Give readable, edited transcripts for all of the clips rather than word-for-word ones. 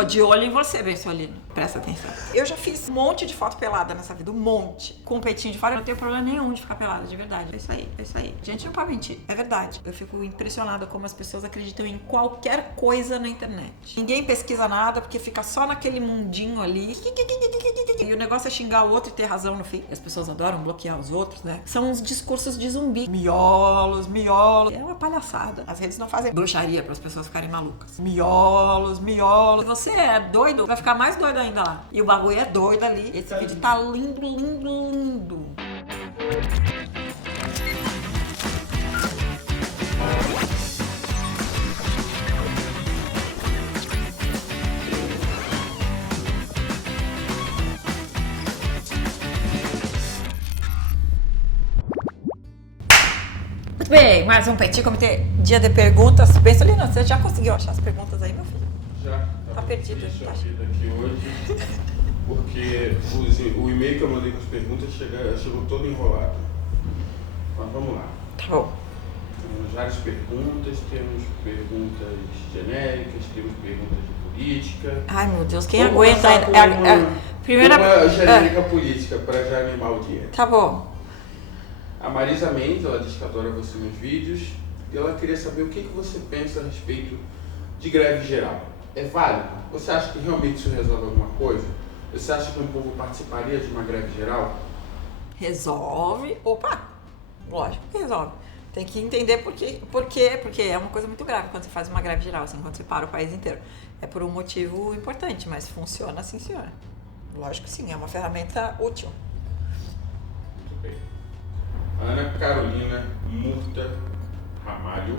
Tô de olho em você, Bensolino. Presta atenção. Eu já fiz um monte de foto pelada nessa vida, um monte. Com o peitinho de fora, eu não tenho problema nenhum de ficar pelada, de verdade. É isso aí, é isso aí. Gente, não pode mentir, é verdade. Eu fico impressionada como as pessoas acreditam em qualquer coisa na internet. Ninguém pesquisa nada porque fica só naquele mundinho ali. E o negócio é xingar o outro e ter razão no fim. As pessoas adoram bloquear os outros, né? São uns discursos de zumbi. Miolos, miolos. É uma palhaçada. As redes não fazem bruxaria para as pessoas ficarem malucas. Miolos, miolos. Se você é doido, vai ficar mais doido ainda lá. E o bagulho é doido ali. Esse vídeo tá lindo, lindo, lindo. Muito bem, mais um Petit Comitê. Dia de perguntas. Bensolino, você já conseguiu achar as perguntas aí, meu filho? Já. Tá perdido. Tá aqui hoje, porque o e-mail que eu mandei com as perguntas chegou todo enrolado. Mas vamos lá. Tá bom. Temos várias perguntas, temos perguntas genéricas, temos perguntas de política. Ai, meu Deus, quem Vamos aguenta? Primeira uma genérica política, para já animar o dia. Tá bom. A Marisa Mendes, ela diz que adora você nos vídeos, e ela queria saber o que você pensa a respeito de greve geral. É válido? Você acha que realmente isso resolve alguma coisa? Você acha que o povo participaria de uma greve geral? Resolve. Opa! Lógico que resolve. Tem que entender por quê. Porque é uma coisa muito grave quando você faz uma greve geral, assim, quando você para o país inteiro. É por um motivo importante, mas funciona sim, senhora. Lógico que sim, é uma ferramenta útil. Muito bem. Ana Carolina Murta Ramalho.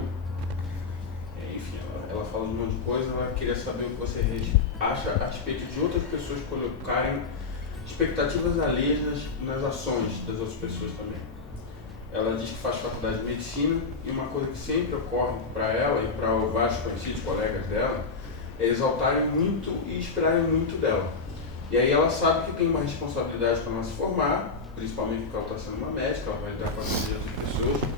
Enfim, ela fala um monte de coisa, ela queria saber o que você acha a respeito de outras pessoas colocarem expectativas alheias nas ações das outras pessoas também. Ela diz que faz faculdade de medicina e uma coisa que sempre ocorre para ela e para vários conhecidos, colegas dela, é exaltarem muito e esperarem muito dela. E aí ela sabe que tem uma responsabilidade para ela se formar, principalmente porque ela está sendo uma médica, ela vai lidar com a vida de outras pessoas.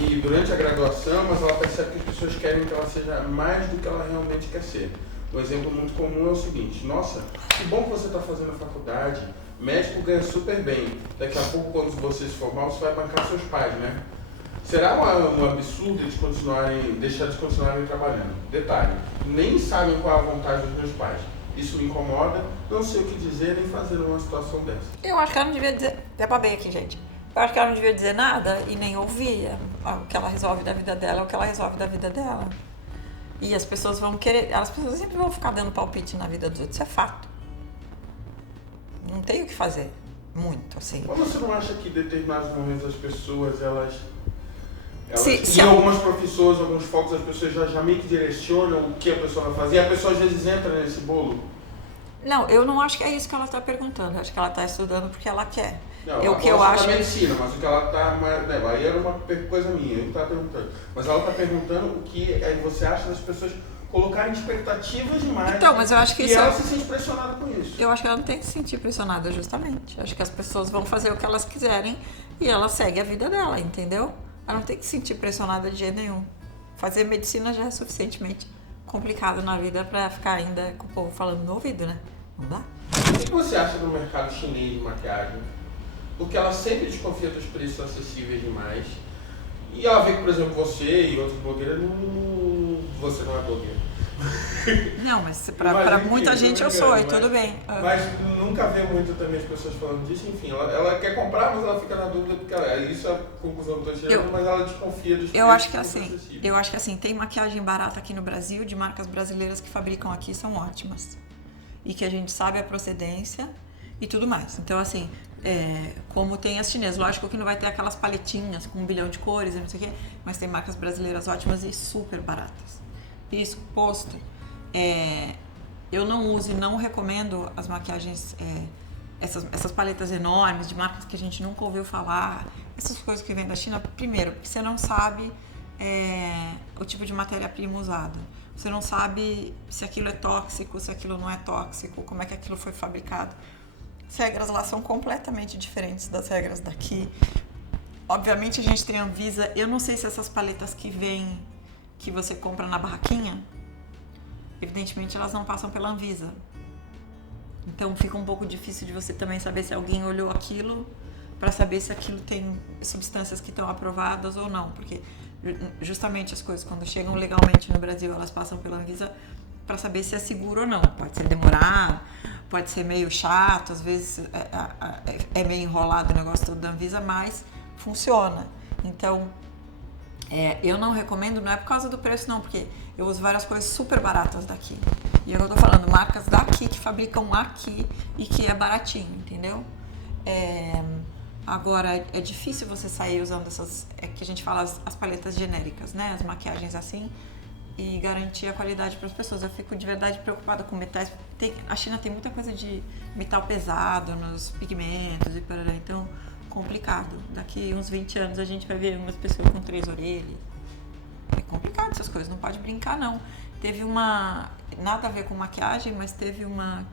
E durante a graduação, mas ela percebe que as pessoas querem que ela seja mais do que ela realmente quer ser. Um exemplo muito comum é o seguinte: nossa, que bom que você está fazendo a faculdade, médico ganha super bem, daqui a pouco quando você se formar você vai bancar seus pais, né? Será um absurdo eles deixar de continuarem trabalhando? Detalhe, nem sabem qual é a vontade dos meus pais. Isso me incomoda, não sei o que dizer nem fazer numa situação dessa. Eu acho que ela não devia dizer... Até babei aqui, gente. Eu acho que ela não devia dizer nada e nem ouvir. O que ela resolve da vida dela é o que ela resolve da vida dela. E as pessoas vão querer... As pessoas sempre vão ficar dando palpite na vida dos outros. Isso é fato. Não tem o que fazer. Muito, assim. Mas você não acha que em determinados momentos as pessoas, Se em algumas profissões, alguns focos, as pessoas já meio que direcionam o que a pessoa vai fazer e a pessoa às vezes entra nesse bolo? Não, eu não acho que é isso que ela está perguntando. Eu acho que ela está estudando porque ela quer. Não, o que eu acho da medicina, mas o que ela está... Aí era uma coisa minha, eu estava perguntando. Mas ela está perguntando o que você acha das pessoas colocarem expectativas demais. Então, mas eu acho que e isso ela se sente pressionada com isso. Eu acho que ela não tem que se sentir pressionada, justamente. Eu acho que as pessoas vão fazer o que elas quiserem e ela segue a vida dela, entendeu? Ela não tem que se sentir pressionada de jeito nenhum. Fazer medicina já é suficientemente complicado na vida pra ficar ainda com o povo falando no ouvido, né? Não dá? O que você acha do mercado chinês de maquiagem? Porque ela sempre desconfia dos preços acessíveis demais. E ela vê que, por exemplo, você e outros blogueiros, você não é blogueira. Não, mas pra muita gente eu sou, e tudo bem. Mas nunca vê muito também as pessoas falando disso, enfim. Ela quer comprar, mas ela fica na dúvida, porque isso é a conclusão que eu estou tirando, mas ela desconfia dos preços. Eu acho que assim, tem maquiagem barata aqui no Brasil, de marcas brasileiras que fabricam aqui, são ótimas. E que a gente sabe a procedência e tudo mais. Então, assim, como tem as chinesas, lógico que não vai ter aquelas paletinhas com 1 bilhão de cores e não sei o quê, mas tem marcas brasileiras ótimas e super baratas. Isso posto, eu não uso e não recomendo as maquiagens, essas paletas enormes de marcas que a gente nunca ouviu falar, essas coisas que vêm da China. Primeiro, porque você não sabe o tipo de matéria-prima usada. Você não sabe se aquilo é tóxico, se aquilo não é tóxico, como é que aquilo foi fabricado. As regras lá são completamente diferentes das regras daqui. Obviamente a gente tem a Anvisa. Eu não sei se essas paletas que você compra na barraquinha, evidentemente elas não passam pela Anvisa. Então fica um pouco difícil de você também saber se alguém olhou aquilo para saber se aquilo tem substâncias que estão aprovadas ou não, porque justamente as coisas quando chegam legalmente no Brasil elas passam pela Anvisa para saber se é seguro ou não. Pode ser demorado, pode ser meio chato, às vezes é meio enrolado o negócio todo da Anvisa, mas funciona. Então eu não recomendo, não é por causa do preço não, porque eu uso várias coisas super baratas daqui. E eu tô falando marcas daqui, que fabricam aqui e que é baratinho, entendeu? Agora, é difícil você sair usando essas, que a gente fala as paletas genéricas, né? As maquiagens assim, e garantir a qualidade para as pessoas. Eu fico de verdade preocupada com metais. A China tem muita coisa de metal pesado nos pigmentos e parará, então complicado. Daqui uns 20 anos a gente vai ver umas pessoas com 3 orelhas. É complicado essas coisas, não pode brincar não. Teve nada a ver com maquiagem, mas teve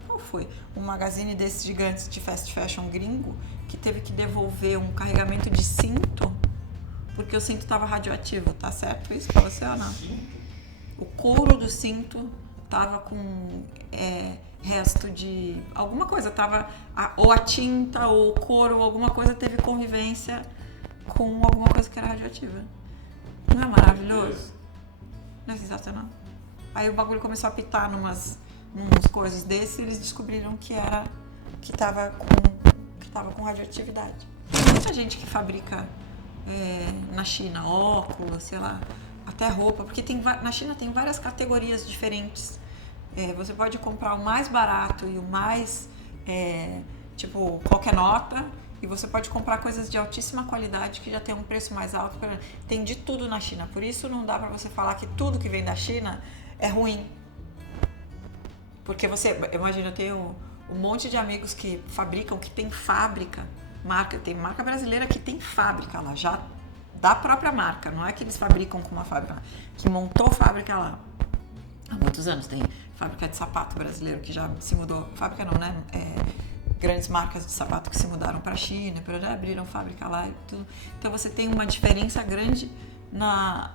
qual foi? Um magazine desses gigantes de fast fashion gringo que teve que devolver um carregamento de cinto porque o cinto estava radioativo, tá certo isso pra você ou não? O couro do cinto tava com resto de alguma coisa, ou a tinta ou o couro, ou alguma coisa teve convivência com alguma coisa que era radioativa. Não é maravilhoso? Não é sensacional? Aí o bagulho começou a pitar numas coisas desses e eles descobriram que tava com radioatividade. Tem muita gente que fabrica na China óculos, sei lá, até roupa, porque na China tem várias categorias diferentes. Você pode comprar o mais barato e o mais, tipo, qualquer nota, e você pode comprar coisas de altíssima qualidade que já tem um preço mais alto. Tem de tudo na China, por isso não dá pra você falar que tudo que vem da China é ruim. Porque imagina, eu tenho um monte de amigos que fabricam, que tem fábrica, tem marca brasileira que tem fábrica lá, já da própria marca, não é que eles fabricam com uma fábrica, que montou fábrica lá. Há muitos anos tem fábrica de sapato brasileiro que já se mudou, fábrica não, né? Grandes marcas de sapato que se mudaram para a China, abriram fábrica lá e tudo. Então você tem uma diferença grande na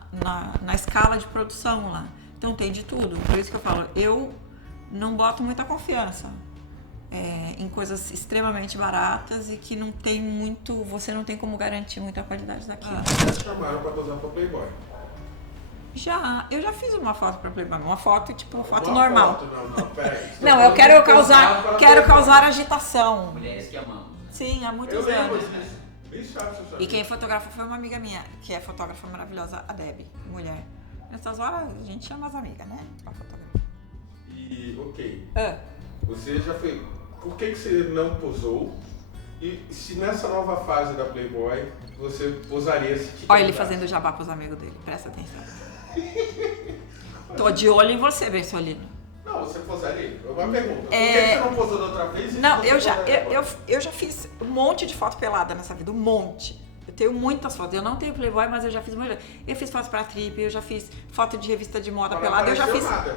escala de produção lá. Então tem de tudo. Por isso que eu falo, eu não boto muita confiança em coisas extremamente baratas e que você não tem como garantir muita qualidade daquilo. Já te chamaram para posar para Playboy? Eu já fiz uma foto para Playboy, uma foto tipo uma foto normal. Não, peraí. Não, eu quero causar agitação. Mulheres que amamos. Né? Sim, há muitos Eu lembro anos. disso. E quem fotografou foi uma amiga minha, que é fotógrafa maravilhosa, a Debbie, mulher. Nessas horas a gente chama as amigas, né? Pra fotografar. E, você já foi. Por que você não posou? E se nessa nova fase da Playboy você posaria esse tipo de Olha ele fazendo jabá pros amigos dele, presta atenção. Tô de olho em você, Bersolino. Não, você posaria? Uma pergunta. Por que você não posou da outra vez? Não, eu já fiz um monte de foto pelada nessa vida, um monte. Eu tenho muitas fotos. Eu não tenho Playboy, mas eu já fiz muitas. Eu fiz fotos pra Trip, eu já fiz foto de revista de moda pelada.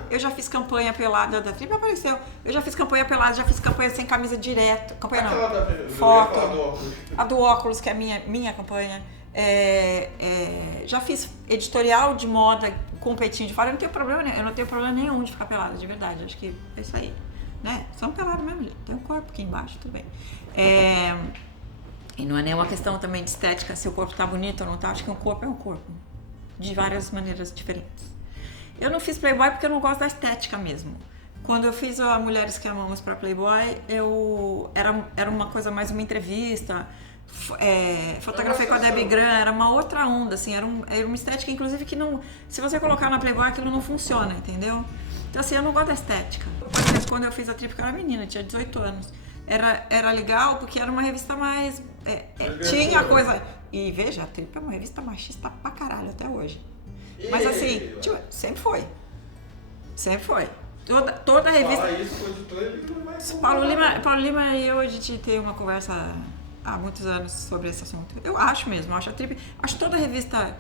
Eu já fiz campanha pelada da Trip, apareceu. Eu já fiz campanha pelada, já fiz campanha sem camisa direto. Campanha não. Foto. A do óculos, que é minha campanha. Já fiz editorial de moda com peitinho de fora. Eu não tenho problema nenhum de ficar pelada, de verdade. Acho que é isso aí. Né? São pelados mesmo, gente. Tem um corpo aqui embaixo, tudo bem. E não é nenhuma questão também de estética, se o corpo tá bonito ou não tá. Acho que um corpo é um corpo. De várias maneiras diferentes. Eu não fiz Playboy porque eu não gosto da estética mesmo. Quando eu fiz a Mulheres que Amamos pra Playboy, era uma coisa mais uma entrevista. Fotografei com a Debbie Gran, era uma outra onda, assim, era uma estética, inclusive, que não. Se você colocar na Playboy, aquilo não funciona, entendeu? Então, assim, eu não gosto da estética. Por exemplo, quando eu fiz a Trip, eu era menina, tinha 18 anos. Era legal porque era uma revista mais. Tinha coisa. E veja, a Trip é uma revista machista pra caralho até hoje. Mas assim, tipo, sempre foi. Sempre foi. Toda a revista. Fala isso, o editor, ele não vai. Paulo Lima e eu, a gente tem uma conversa há muitos anos sobre esse assunto. Eu acho mesmo, acho a Trip. Acho toda a revista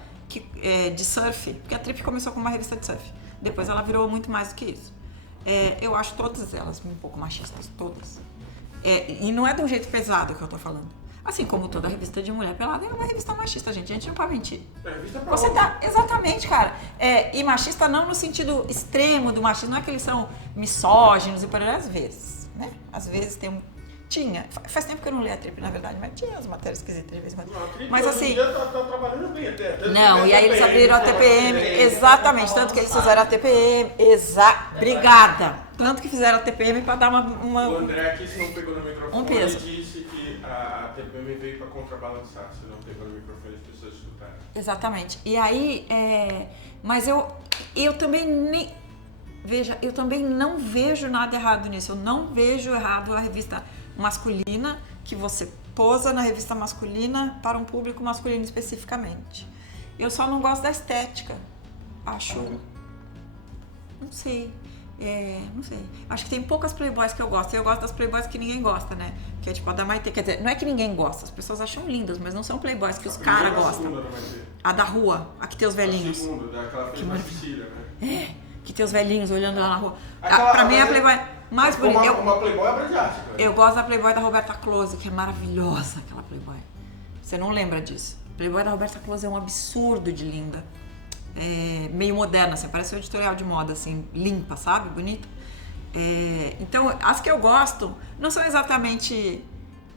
de surf, porque a Trip começou como uma revista de surf. Depois ela virou muito mais do que isso. Eu acho todas elas um pouco machistas, todas. E não é de um jeito pesado que eu tô falando. Assim como toda revista de mulher pelada é uma revista machista, gente. A gente não pode mentir. É revista pra Você homem. tá, exatamente, cara. E machista não no sentido extremo do machismo, não é que eles são misóginos e por aí, às vezes, né? Às vezes tinha. Faz tempo que eu não leio a Trip, na verdade, mas tinha as matérias esquisitas de vez em quando. Não, a Trip Mas hoje em assim. dia tá trabalhando bem até. Tanto Não, que e aí eles abriram a TPM, exatamente, tanto que eles fizeram a TPM, obrigada. Tanto que fizeram a TPM para dar uma. O André aqui, se não pegou no microfone, Um peso. ele disse que a TPM veio para contrabalançar, se não pegou no microfone, as pessoas escutaram. Exatamente. E aí, mas eu também nem. Veja, eu também não vejo nada errado nisso. Eu não vejo errado a revista masculina, que você posa na revista masculina para um público masculino especificamente. Eu só não gosto da estética. Acho. Não sei. Não sei. Acho que tem poucas playboys que eu gosto. Eu gosto das playboys que ninguém gosta, né? Que é tipo a da Maitê. Quer dizer, não é que ninguém gosta. As pessoas acham lindas, mas não são playboys que os caras gostam. A da rua, a que tem os velhinhos. A segunda, daquela fez na Sicília, né? Que tem os velhinhos olhando lá na rua. Pra mim é a playboy mais bonita. Uma playboy abrasiática. Eu gosto da playboy da Roberta Close, que é maravilhosa aquela playboy. Você não lembra disso? A playboy da Roberta Close é um absurdo de linda. Meio moderna, assim, parece um editorial de moda, assim, limpa, sabe? Bonita. Então, as que eu gosto não são exatamente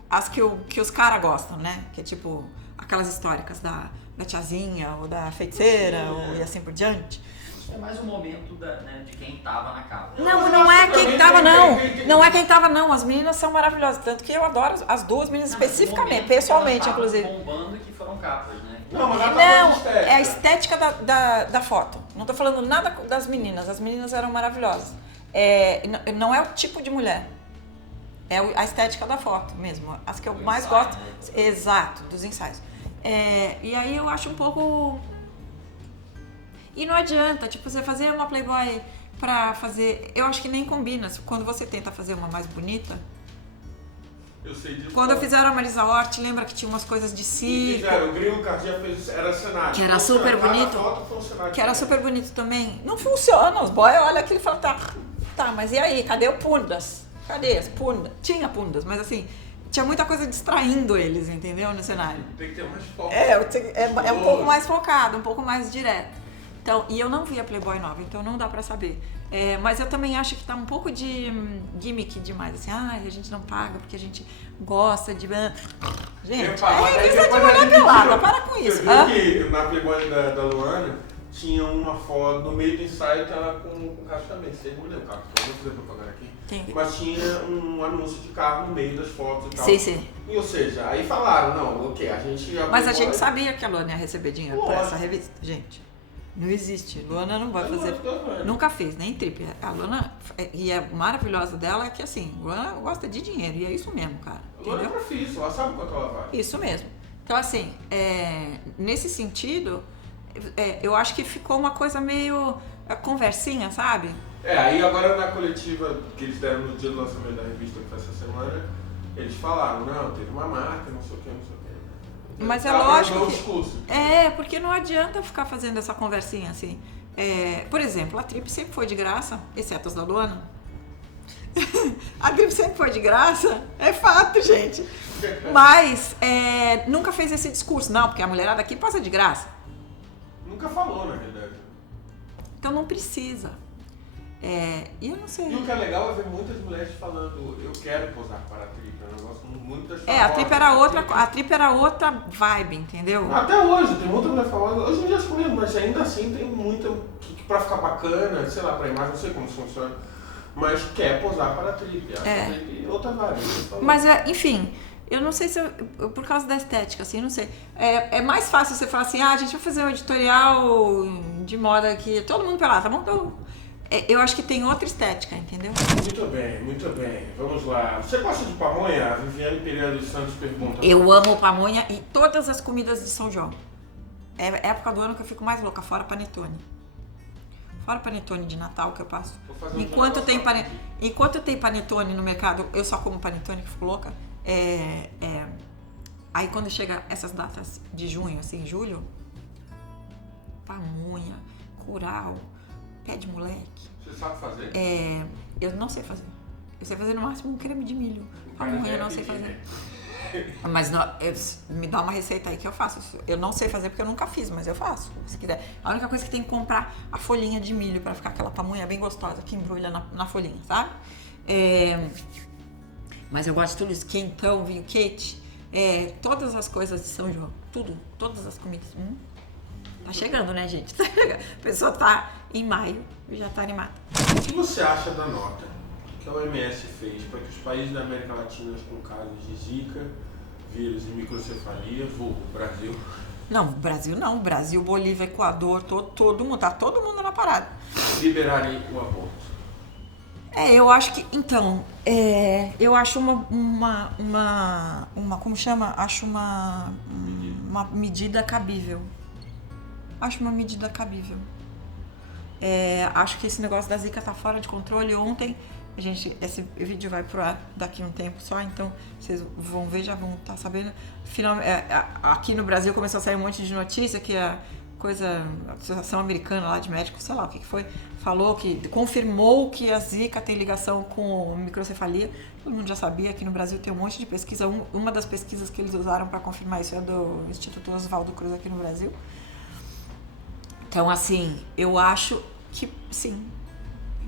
as que os caras gostam, né? Que é tipo aquelas históricas da tiazinha ou da feiticeira e assim por diante. É mais um momento de quem tava na capa. Não é quem tava, não. Não é quem tava, não. As meninas são maravilhosas. Tanto que eu adoro as duas meninas especificamente, pessoalmente, inclusive. Bombando que foram capas, né? Não, é a estética da foto. Não tô falando nada das meninas. As meninas eram maravilhosas. Não é o tipo de mulher. É a estética da foto mesmo. As que eu mais gosto. Exato, dos ensaios. E aí eu acho um pouco. E não adianta, tipo, você fazer uma playboy pra fazer. Eu acho que nem combina. Quando você tenta fazer uma mais bonita. Eu sei disso. Quando fizeram a Marisa Hort, lembra que tinha umas coisas de circo. O Gringo Cardia fez, era cenário. Que era super bonito. Foto foi um cenário Que era super bonito também. Não funciona. Os boys olham aquilo e falam, tá, mas e aí? Cadê o pundas? Cadê as pundas? Tinha pundas, mas assim, tinha muita coisa distraindo eles, entendeu? No cenário. Tem que ter mais foco. É um pouco mais focado, um pouco mais direto. Então, e eu não vi a Playboy nova, então não dá pra saber. Mas eu também acho que tá um pouco de gimmick demais, assim, a gente não paga porque a gente gosta de... Gente, revista de mulher pelada, para com isso. Você viu que na Playboy da Luana tinha uma foto no meio do ensaio que ela com o carro também, você não lembra o carro, eu vou fazer propaganda aqui. Entendi. Mas tinha um anúncio de carro no meio das fotos e tal. Sim. E, ou seja, aí falaram, não, ok, a gente... Mas a gente sabia que a Luana ia receber dinheiro por essa revista, gente. Não existe. Luana não vai fazer. Nunca fez, nem Trip. A Luana, e é maravilhosa dela é que assim, Luana gosta de dinheiro. E é isso mesmo, cara. Luana é profissa, ela sabe quanto ela vale. Isso mesmo. Então, assim, nesse sentido, eu acho que ficou uma coisa meio conversinha, sabe? Aí agora na coletiva que eles deram no dia do lançamento da revista, que foi essa semana, eles falaram, não, teve uma marca, não sei o que, não sei o que. Mas é lógico que... porque não adianta ficar fazendo essa conversinha assim. Por exemplo, a Trip sempre foi de graça, exceto as da Luana. A Trip sempre foi de graça, é fato, gente. Mas nunca fez esse discurso. Não, porque a mulherada aqui passa de graça. Nunca falou, na verdade. Então não precisa. E eu não sei. E o que é legal é ver muitas mulheres falando, eu quero posar para a Trip. Eu gosto muito das a Trip era outra vibe, entendeu? Até hoje, tem muita mulher falando, hoje em dia é mesmo, mas ainda assim tem muita que pra ficar bacana, sei lá, pra imagem, não sei como funciona, mas quer posar para a Trip. A Trip é outra vibe. Mas, enfim, eu não sei se por causa da estética, assim, não sei. É mais fácil você falar assim, a gente vai fazer um editorial de moda que todo mundo pelado, tá bom? Então, eu acho que tem outra estética, entendeu? Muito bem. Vamos lá. Você gosta de pamonha? A Viviane Pereira dos Santos pergunta. Eu amo pamonha e todas as comidas de São João. É a época do ano que eu fico mais louca, fora panetone. Fora panetone de Natal que eu passo. Enquanto tem panetone no mercado, eu só como panetone que fico louca. Aí quando chega essas datas de junho, assim, julho, pamonha, curau, pé de moleque. Você sabe fazer? Eu não sei fazer. Eu sei fazer no máximo um creme de milho. Pamonha eu não sei fazer. Mas me dá uma receita aí que eu faço. Eu não sei fazer porque eu nunca fiz, mas eu faço, se quiser. A única coisa que tem que comprar a folhinha de milho pra ficar aquela pamonha bem gostosa que embrulha na folhinha, sabe? Mas eu gosto de tudo isso. Quentão, vinho quente, todas as coisas de São João. Tudo, todas as comidas. Tá chegando, né, gente? A pessoa tá em maio e já tá animada. O que você acha da nota que a OMS fez para que os países da América Latina com casos de Zika, vírus e microcefalia, vulgo Brasil? Não, Brasil não. Brasil, Bolívia, Equador, todo mundo. Tá todo mundo na parada. Liberarem o aborto? Eu acho que... Então, eu acho como chama? Acho uma medida cabível. Acho uma medida cabível. Acho que esse negócio da Zika tá fora de controle. Ontem, esse vídeo vai pro ar daqui a um tempo só, então vocês vão ver, já vão estar sabendo. Aqui no Brasil começou a sair um monte de notícia que a Associação Americana lá de Médicos, sei lá o que foi, confirmou que a Zika tem ligação com microcefalia. Todo mundo já sabia, aqui no Brasil tem um monte de pesquisa. Uma das pesquisas que eles usaram para confirmar isso é do Instituto Oswaldo Cruz aqui no Brasil. Então, assim, eu acho que sim,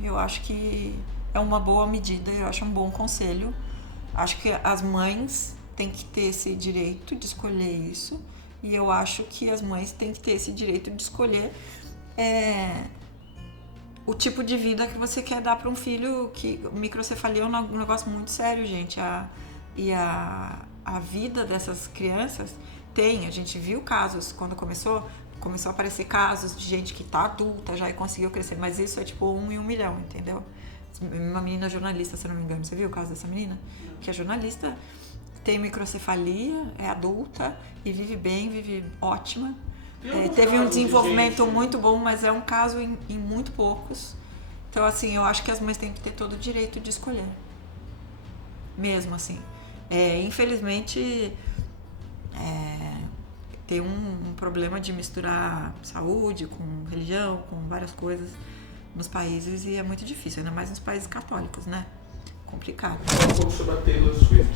eu acho que é uma boa medida, eu acho um bom conselho. Acho que as mães têm que ter esse direito de escolher isso, e eu acho que as mães têm que ter esse direito de escolher o tipo de vida que você quer dar para um filho. Que microcefalia é um negócio muito sério, gente. A vida dessas crianças a gente viu casos quando começou a aparecer casos de gente que tá adulta já e conseguiu crescer, mas isso é tipo 1 em 1 milhão, entendeu? Uma menina jornalista, se não me engano, você viu o caso dessa menina? Que é jornalista, tem microcefalia, é adulta e vive bem, vive ótima. Teve um desenvolvimento muito bom, mas é um caso em muito poucos. Então, assim, eu acho que as mães têm que ter todo o direito de escolher. Mesmo assim. Infelizmente, tem um problema de misturar saúde com religião, com várias coisas nos países, e é muito difícil, ainda mais nos países católicos, né? Complicado. Fala um pouco sobre a Taylor Swift.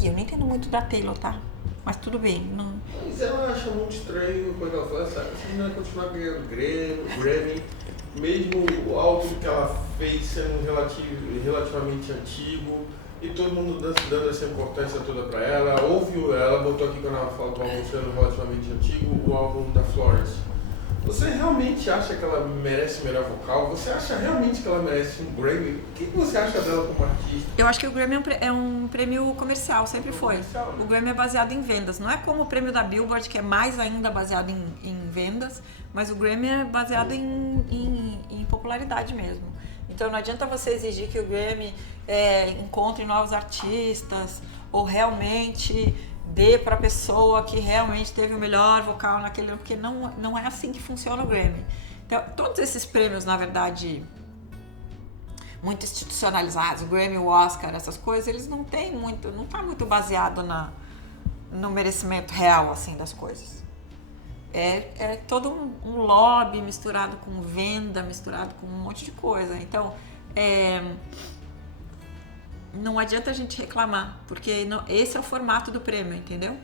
Eu nem entendo muito da Taylor, tá? Mas tudo bem. Não... Mas ela acha muito estranho quando ela fala, sabe? Essa menina continuar ganhando Grammy, mesmo o álbum que ela fez sendo relativamente antigo, e todo mundo dando essa importância toda pra ela. Ela botou aqui quando ela fala do álbum sendo relativamente antigo, o álbum da Florence. Você realmente acha que ela merece melhor vocal? Você acha realmente que ela merece um Grammy? O que você acha dela como artista? Eu acho que o Grammy é um prêmio comercial, sempre foi. Comercial, né? O Grammy é baseado em vendas. Não é como o prêmio da Billboard, que é mais ainda baseado em vendas, mas o Grammy é baseado em popularidade mesmo. Então não adianta você exigir que o Grammy encontre novos artistas ou realmente dê para a pessoa que realmente teve o melhor vocal naquele, porque não é assim que funciona o Grammy. Então, todos esses prêmios, na verdade, muito institucionalizados, o Grammy, o Oscar, essas coisas, eles não tá muito baseado no merecimento real, assim, das coisas. É todo um lobby misturado com venda, misturado com um monte de coisa. Então, não adianta a gente reclamar, porque esse é o formato do prêmio, entendeu?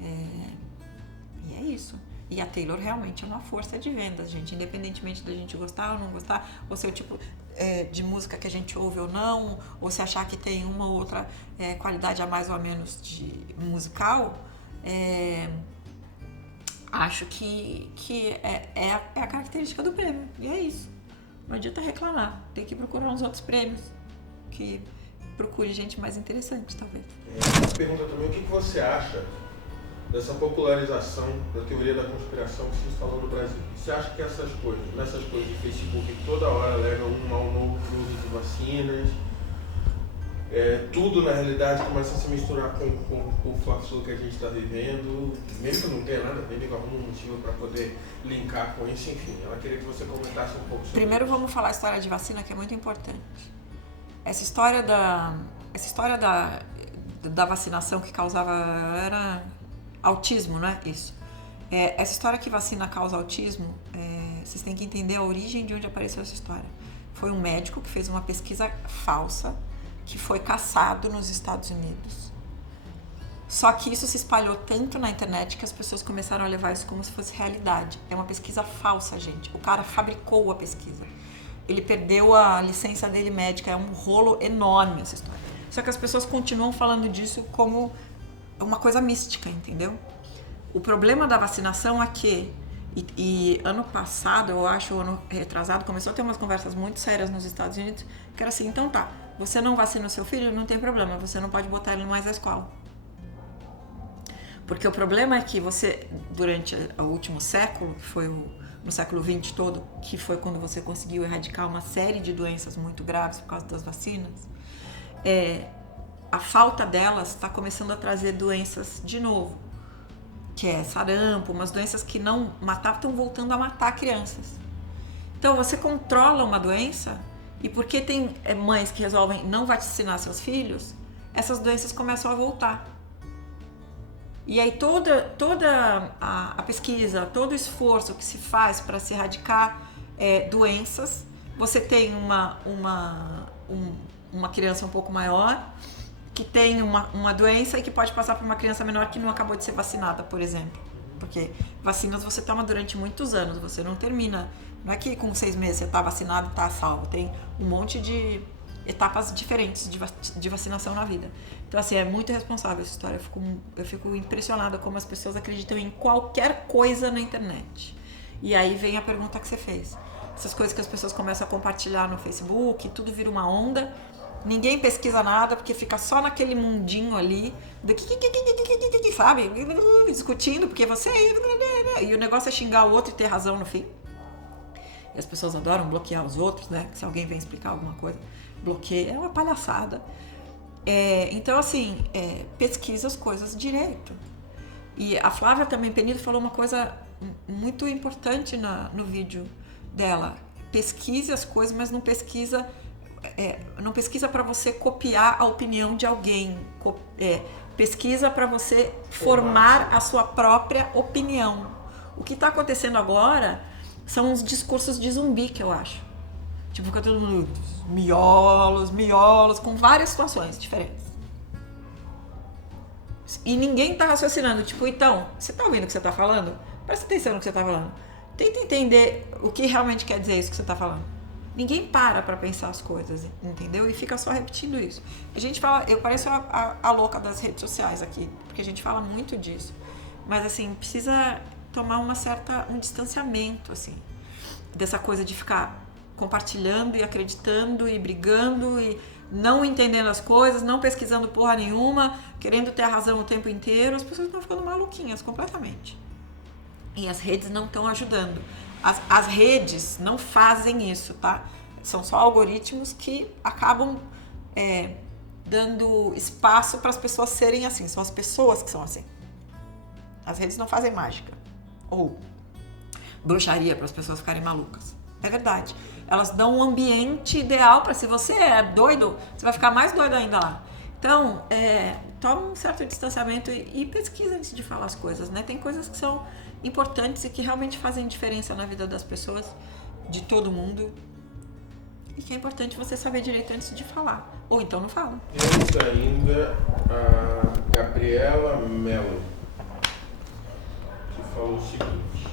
E é isso. E a Taylor realmente é uma força de vendas, gente. Independentemente da gente gostar ou não gostar, ou ser o tipo de música que a gente ouve ou não, ou se achar que tem uma ou outra qualidade a mais ou a menos de musical, acho que é a característica do prêmio. E é isso. Não adianta reclamar. Tem que procurar uns outros prêmios que procure gente mais interessante, talvez. Pergunta também, o que você acha dessa popularização da teoria da conspiração que se instalou no Brasil? Você acha que nessas coisas de Facebook que toda hora levam um ao novo uso de vacinas, tudo na realidade começa a se misturar com o fato que a gente está vivendo, mesmo que não tenha nada a ver, nem algum motivo para poder linkar com isso, enfim. Ela queria que você comentasse um pouco sobre Primeiro isso. Vamos falar a história de vacina, que é muito importante. Essa história da vacinação que causava era autismo, né? Isso. Essa história que vacina causa autismo, vocês têm que entender a origem de onde apareceu essa história. Foi um médico que fez uma pesquisa falsa, que foi caçado nos Estados Unidos. Só que isso se espalhou tanto na internet que as pessoas começaram a levar isso como se fosse realidade. É uma pesquisa falsa, gente. O cara fabricou a pesquisa. Ele perdeu a licença dele médica. É um rolo enorme essa história. Só que as pessoas continuam falando disso como uma coisa mística, entendeu? O problema da vacinação é que, e ano passado, eu acho, ano retrasado, começou a ter umas conversas muito sérias nos Estados Unidos, que era assim, então tá, você não vacina o seu filho, não tem problema, você não pode botar ele mais na escola. Porque o problema é que você, durante o último século, que foi no século XX todo, que foi quando você conseguiu erradicar uma série de doenças muito graves por causa das vacinas, a falta delas está começando a trazer doenças de novo, que é sarampo, umas doenças que não matavam, estão voltando a matar crianças. Então você controla uma doença, e porque tem mães que resolvem não vacinar seus filhos, essas doenças começam a voltar. E aí toda a pesquisa, todo o esforço que se faz para se erradicar doenças, você tem uma criança um pouco maior, que tem uma doença e que pode passar por uma criança menor que não acabou de ser vacinada, por exemplo. Porque vacinas você toma durante muitos anos, você não termina. Não é que com 6 meses você está vacinado e está salvo. Tem um monte de etapas diferentes de vacinação na vida. Então, assim, é muito irresponsável essa história. Eu fico impressionada como as pessoas acreditam em qualquer coisa na internet. E aí vem a pergunta que você fez. Essas coisas que as pessoas começam a compartilhar no Facebook, tudo vira uma onda. Ninguém pesquisa nada, porque fica só naquele mundinho ali, sabe? Discutindo, porque você... E o negócio é xingar o outro e ter razão no fim. E as pessoas adoram bloquear os outros, né? Se alguém vem explicar alguma coisa, bloqueia. É uma palhaçada. Então, assim, pesquisa as coisas direito. E a Flávia também, Penido, falou uma coisa muito importante no vídeo dela. Pesquise as coisas, mas não pesquisa... não pesquisa para você copiar a opinião de alguém, pesquisa para você formar a sua própria opinião. O que está acontecendo agora são uns discursos de zumbi, que eu acho. Tipo, fica todo mundo miolos, com várias situações diferentes. E ninguém está raciocinando, tipo, então, você está ouvindo o que você está falando? Presta atenção no que você está falando. Tenta entender o que realmente quer dizer isso que você está falando. Ninguém para pensar as coisas, entendeu? E fica só repetindo isso. A gente fala, eu pareço a louca das redes sociais aqui, porque a gente fala muito disso. Mas, assim, precisa tomar um distanciamento, assim, dessa coisa de ficar compartilhando e acreditando e brigando e não entendendo as coisas, não pesquisando porra nenhuma, querendo ter a razão o tempo inteiro. As pessoas estão ficando maluquinhas completamente. E as redes não estão ajudando. As redes não fazem isso, tá? São só algoritmos que acabam dando espaço para as pessoas serem assim. São as pessoas que são assim. As redes não fazem mágica. Ou bruxaria para as pessoas ficarem malucas. É verdade. Elas dão um ambiente ideal para, se você é doido, você vai ficar mais doido ainda lá. Então, toma um certo distanciamento e pesquisa antes de falar as coisas, né? Tem coisas que são importantes e que realmente fazem diferença na vida das pessoas, de todo mundo, e que é importante você saber direito antes de falar, ou então não fala. Temos ainda a Gabriela Mello, que falou o seguinte: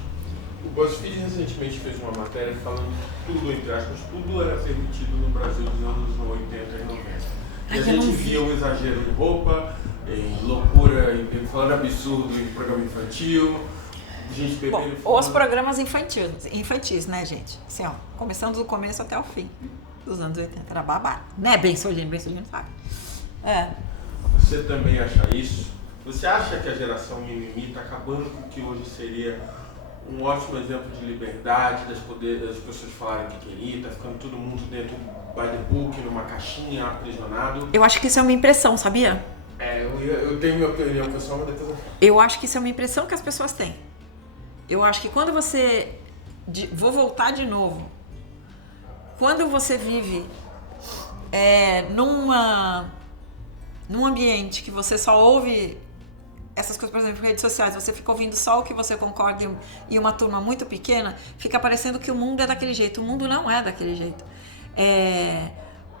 o BuzzFeed recentemente fez uma matéria falando que tudo, entre aspas, tudo era permitido no Brasil dos anos 80 e 90. E a gente via um exagero em roupa, em loucura, falando absurdo em programa infantil. Gente bebendo. Bom, os programas infantis, né, gente? Assim, ó, começando do começo até o fim dos anos 80. Era babado. Né, Bensolino sabe? Você também acha isso? Você acha que a geração mimimi está acabando com o que hoje seria um ótimo exemplo de liberdade, das pessoas falarem o que queriam, tá ficando todo mundo dentro by the book, numa caixinha, aprisionado? Eu acho que isso é uma impressão, sabia? Eu tenho minha opinião pessoal, mas depois eu acho que isso é uma impressão que as pessoas têm. Eu acho que quando você... Vou voltar de novo. Quando você vive num ambiente que você só ouve essas coisas, por exemplo, redes sociais, você fica ouvindo só o que você concorda e uma turma muito pequena, fica parecendo que o mundo é daquele jeito. O mundo não é daquele jeito.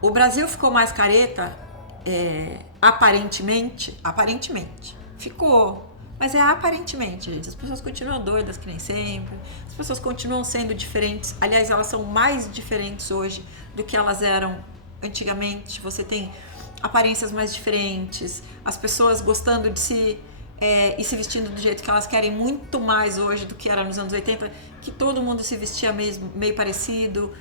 O Brasil ficou mais careta, aparentemente, Ficou. Mas é aparentemente, gente. As pessoas continuam doidas que nem sempre. As pessoas continuam sendo diferentes. Aliás, elas são mais diferentes hoje do que elas eram antigamente. Você tem aparências mais diferentes. As pessoas gostando de se... e se vestindo do jeito que elas querem muito mais hoje do que era nos anos 80, que todo mundo se vestia meio parecido.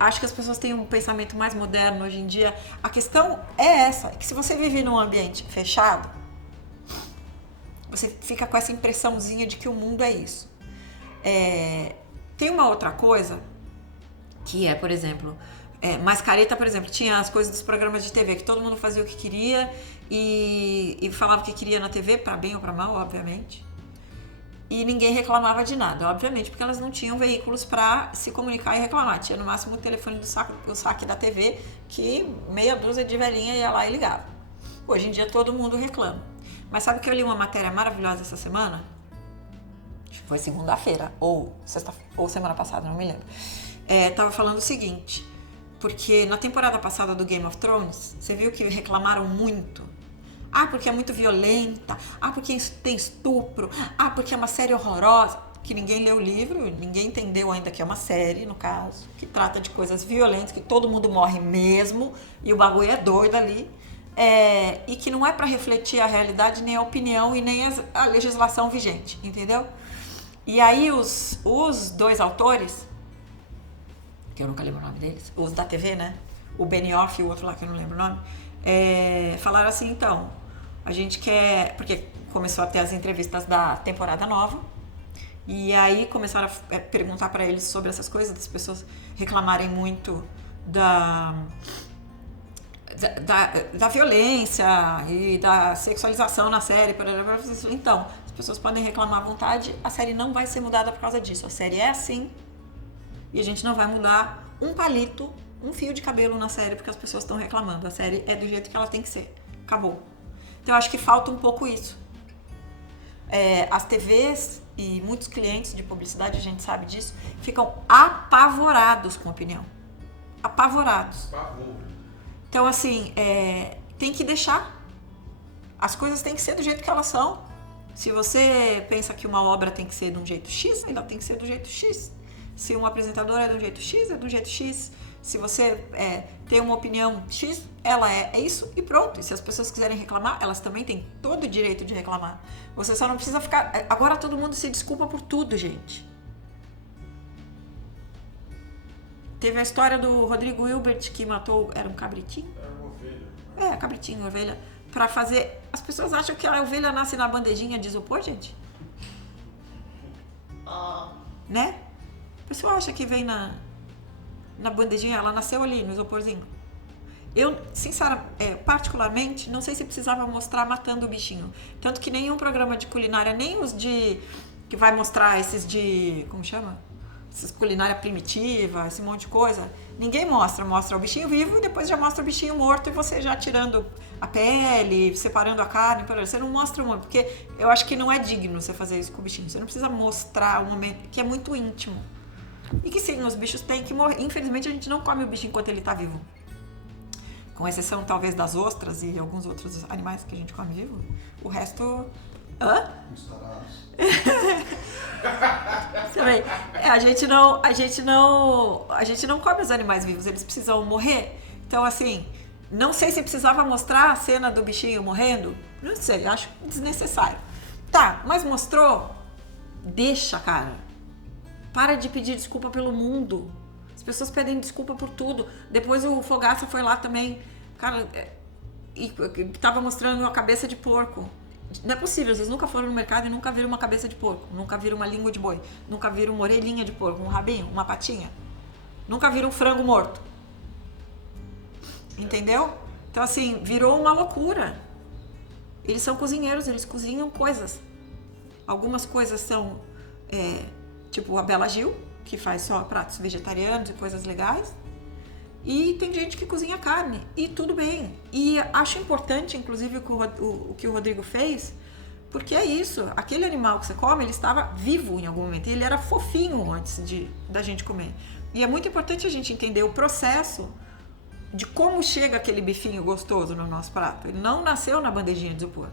Acho que as pessoas têm um pensamento mais moderno hoje em dia. A questão é essa, que se você vive num ambiente fechado, você fica com essa impressãozinha de que o mundo é isso. Tem uma outra coisa, que é, por exemplo, mais careta, por exemplo, tinha as coisas dos programas de TV, que todo mundo fazia o que queria e falava o que queria na TV, para bem ou para mal, obviamente. E ninguém reclamava de nada, obviamente, porque elas não tinham veículos para se comunicar e reclamar. Tinha no máximo o telefone do saque da TV, que meia dúzia de velhinha ia lá e ligava. Hoje em dia todo mundo reclama. Mas sabe que eu li uma matéria maravilhosa essa semana? Acho que foi segunda-feira, ou semana passada, não me lembro. Tava falando o seguinte, porque na temporada passada do Game of Thrones, você viu que reclamaram muito? Porque é muito violenta. Porque tem estupro. Porque é uma série horrorosa. Que ninguém leu o livro, ninguém entendeu ainda que é uma série, no caso, que trata de coisas violentas, que todo mundo morre mesmo, e o bagulho é doido ali. E que não é para refletir a realidade, nem a opinião e nem a legislação vigente, entendeu? E aí os dois autores, que eu nunca lembro o nome deles, os da TV, né? O Benioff e o outro lá que eu não lembro o nome, falaram assim, então, a gente quer... Porque começou a ter as entrevistas da temporada nova, e aí começaram a perguntar para eles sobre essas coisas, das pessoas reclamarem muito da violência e da sexualização na série. Então, as pessoas podem reclamar à vontade, a série não vai ser mudada por causa disso. A série é assim e a gente não vai mudar um palito, um fio de cabelo na série porque as pessoas estão reclamando. A série é do jeito que ela tem que ser. Acabou. Então, eu acho que falta um pouco isso. As TVs e muitos clientes de publicidade, a gente sabe disso, ficam apavorados com a opinião. Apavorados. Então, assim, tem que deixar. As coisas têm que ser do jeito que elas são. Se você pensa que uma obra tem que ser de um jeito X, ela tem que ser do jeito X. Se um apresentador é do jeito X, é do jeito X. Se você tem uma opinião X, ela é isso e pronto. E se as pessoas quiserem reclamar, elas também têm todo o direito de reclamar. Você só não precisa ficar... Agora todo mundo se desculpa por tudo, gente. Teve a história do Rodrigo Hilbert, que matou... Era um cabritinho? Era uma ovelha. Cabritinho, ovelha. Pra fazer... As pessoas acham que a ovelha nasce na bandejinha de isopor, gente? Né? A pessoa acha que vem na bandejinha, ela nasceu ali, no isoporzinho. Eu, particularmente, não sei se precisava mostrar matando o bichinho. Tanto que nenhum programa de culinária, nem os de... que vai mostrar esses de... Como chama? Essas culinária primitiva, esse monte de coisa. Ninguém mostra o bichinho vivo e depois já mostra o bichinho morto e você já tirando a pele, separando a carne. Você não mostra uma... Porque eu acho que não é digno você fazer isso com o bichinho. Você não precisa mostrar um momento que é muito íntimo. E que sim, os bichos têm que morrer. Infelizmente, a gente não come o bicho enquanto ele tá vivo. Com exceção, talvez, das ostras e alguns outros animais que a gente come vivo. O resto... Você vê, a gente não come os animais vivos, eles precisam morrer. Então, assim, não sei se precisava mostrar a cena do bichinho morrendo. Não sei, acho desnecessário. Tá, mas mostrou? Deixa, cara. Para de pedir desculpa pelo mundo. As pessoas pedem desculpa por tudo. Depois o Fogaça foi lá também, cara, e tava mostrando a cabeça de porco. Não é possível, vocês nunca foram no mercado e nunca viram uma cabeça de porco, nunca viram uma língua de boi, nunca viram uma orelhinha de porco, um rabinho, uma patinha, nunca viram um frango morto. Entendeu? Então, assim, virou uma loucura. Eles são cozinheiros, eles cozinham coisas. Algumas coisas são, tipo a Bela Gil, que faz só pratos vegetarianos e coisas legais. E tem gente que cozinha carne, e tudo bem. E acho importante, inclusive, o que o Rodrigo fez, porque é isso, aquele animal que você come, ele estava vivo em algum momento, e ele era fofinho antes da gente comer. E é muito importante a gente entender o processo de como chega aquele bifinho gostoso no nosso prato. Ele não nasceu na bandejinha de isopor.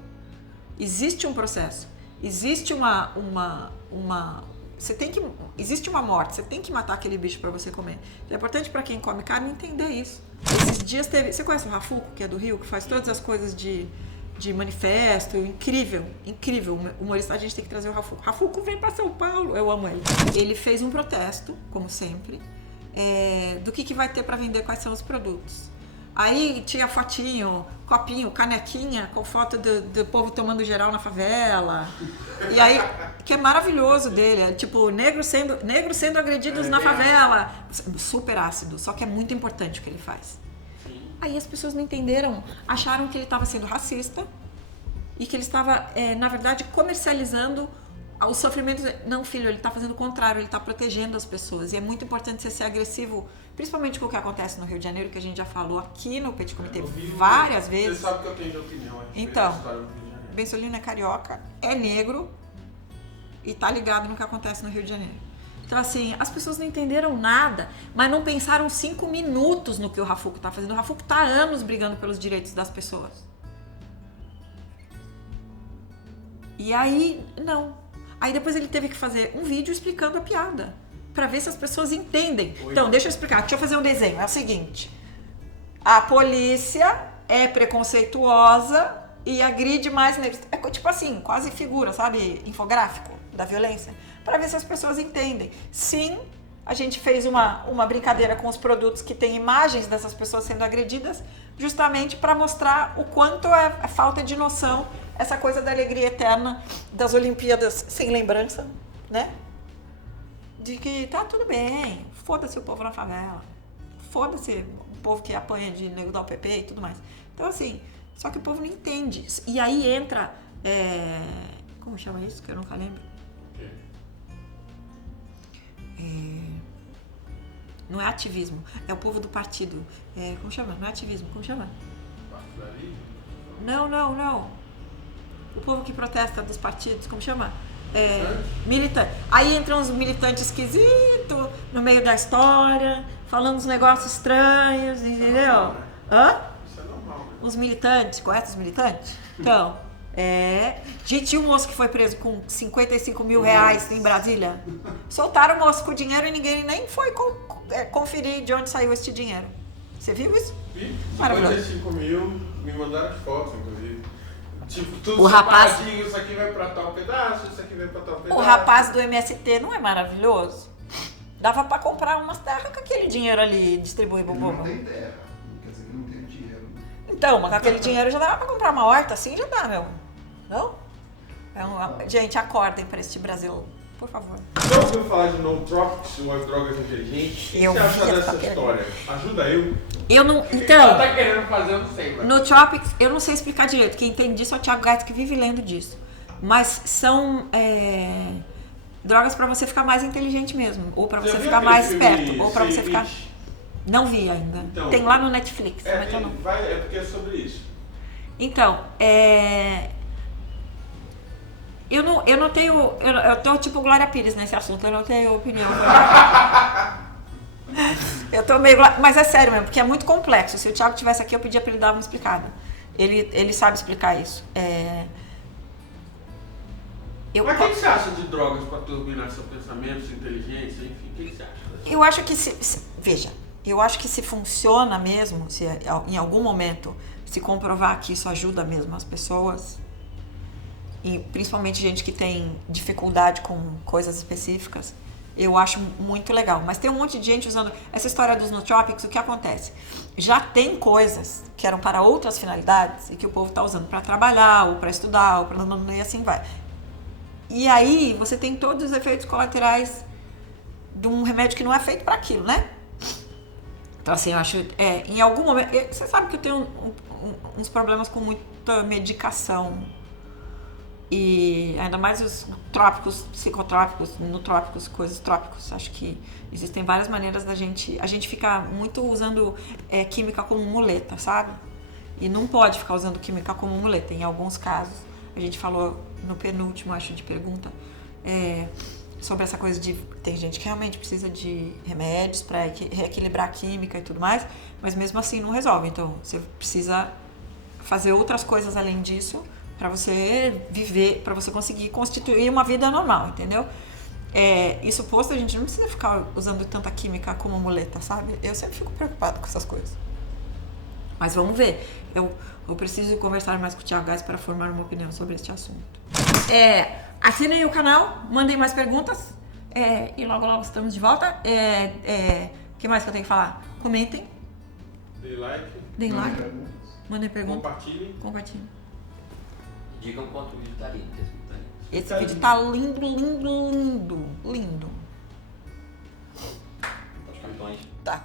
Existe um processo, existe existe uma morte, você tem que matar aquele bicho para você comer. É importante para quem come carne entender isso. Esses dias você conhece o Rafuco, que é do Rio, que faz todas as coisas de manifesto, incrível, humorista, a gente tem que trazer o Rafuco. Rafuco vem para São Paulo, eu amo ele. Ele fez um protesto, como sempre, do que vai ter para vender, quais são os produtos. Aí tinha fotinho, copinho, canequinha com foto do povo tomando geral na favela. E aí, que é maravilhoso dele, é tipo, negros sendo agredidos na favela. Super ácido, só que é muito importante o que ele faz. Aí as pessoas não entenderam, acharam que ele estava sendo racista e que ele estava, na verdade, comercializando o sofrimento. Não, filho, ele está fazendo o contrário, ele está protegendo as pessoas. E é muito importante você ser agressivo, principalmente com o que acontece no Rio de Janeiro, que a gente já falou aqui no Petit Comité várias vezes. Você sabe que eu tenho de opinião. Então, Bensolino é carioca, é negro e tá ligado no que acontece no Rio de Janeiro. Então, assim, as pessoas não entenderam nada, mas não pensaram 5 minutos no que o Rafuco tá fazendo. O Rafuco tá há anos brigando pelos direitos das pessoas. E aí, não. Aí depois ele teve que fazer um vídeo explicando a piada, pra ver se as pessoas entendem. Então, deixa eu explicar, deixa eu fazer um desenho. É o seguinte, a polícia é preconceituosa e agride mais negros. É tipo assim, quase figura, sabe? Infográfico da violência. Pra ver se as pessoas entendem. Sim, a gente fez uma brincadeira com os produtos que tem imagens dessas pessoas sendo agredidas, justamente para mostrar o quanto é falta de noção essa coisa da alegria eterna das Olimpíadas sem lembrança, né? De que tá tudo bem, foda-se o povo na favela, foda-se o povo que apanha de nego da UPP e tudo mais. Então, assim, só que o povo não entende. E aí entra, como chama isso, que eu nunca lembro? Não é ativismo, é o povo do partido. Como chama? Não é ativismo, como chama? Não. O povo que protesta dos partidos, como chama? Militante. Aí entram uns militantes esquisitos no meio da história, falando uns negócios estranhos, entendeu? Hã? Isso é normal, né? Os militantes, conhece os militantes? Então, gente, tinha um moço que foi preso com 55 mil reais em Brasília. Soltaram o moço com dinheiro e ninguém nem foi conferir de onde saiu esse dinheiro. Você viu isso? Vi. Maravilhoso. 55 mil, me mandaram as fotos, inclusive. Tipo, tudo O rapaz- separadinho, isso aqui vai pra tal pedaço, isso aqui vai pra tal pedaço. O rapaz do MST não é maravilhoso? Dava pra comprar umas terras com aquele dinheiro ali e distribuir pro Ele não povo. tem terra, quer dizer que não tem dinheiro. Então, mas com aquele dinheiro já dava pra comprar uma horta assim, já dá, meu. Não? Gente, acordem pra este Brasil, por favor. Já ouviu falar de No Tropics, umas drogas inteligentes? O que Eu você acha vi essa dessa matéria. história? Ajuda eu. Eu não. O que ela Então, tá querendo fazer, eu não sei, mano. no Tropics, eu não sei explicar direito. Quem entende disso é o Thiago Gates, que vive lendo disso. Mas são drogas pra você ficar mais inteligente mesmo. Ou pra você viu ficar aquele mais filme esperto. Ou pra Sem você ficar. Limite? Não vi ainda. Então, Tem lá no Netflix, mas eu não. É porque é sobre isso. Então, eu não tenho. Eu tô tipo Glória Pires nesse assunto, eu não tenho opinião. Eu tô meio. Mas é sério mesmo, porque é muito complexo. Se o Thiago tivesse aqui, eu pedia pra ele dar uma explicada. Ele sabe explicar isso. Mas o que você acha de drogas pra turbinar seu pensamento, sua inteligência, enfim? O que você acha? Eu acho que veja, eu acho que se funciona mesmo, se em algum momento se comprovar que isso ajuda mesmo as pessoas, e principalmente gente que tem dificuldade com coisas específicas, eu acho muito legal. Mas tem um monte de gente usando essa história dos nootropics. O que acontece? Já tem coisas que eram para outras finalidades e que o povo está usando para trabalhar, ou para estudar, ou para e assim vai. E aí você tem todos os efeitos colaterais de um remédio que não é feito para aquilo, né? Então, assim, eu acho, em algum momento, você sabe que eu tenho uns problemas com muita medicação, e ainda mais os trópicos, psicotrópicos, nootrópicos, coisas trópicos. Acho que existem várias maneiras da gente, a gente fica muito usando química como muleta, sabe? E não pode ficar usando química como muleta. Em alguns casos, a gente falou no penúltimo, acho, de pergunta, sobre essa coisa de... Tem gente que realmente precisa de remédios para reequilibrar a química e tudo mais, mas mesmo assim não resolve. Então, você precisa fazer outras coisas além disso Pra você viver, pra você conseguir constituir uma vida normal, entendeu? Isso posto, a gente não precisa ficar usando tanta química como muleta, sabe? Eu sempre fico preocupado com essas coisas. Mas vamos ver. Eu preciso conversar mais com o Thiago Gás para formar uma opinião sobre este assunto. Assinem o canal, mandem mais perguntas. E logo estamos de volta. O que mais que eu tenho que falar? Comentem, Dê like, deem like, mandem perguntas, compartilhe. Digam quanto o vídeo tá lindo. Esse vídeo tá lindo, lindo, lindo, lindo. Os campeões. Tá.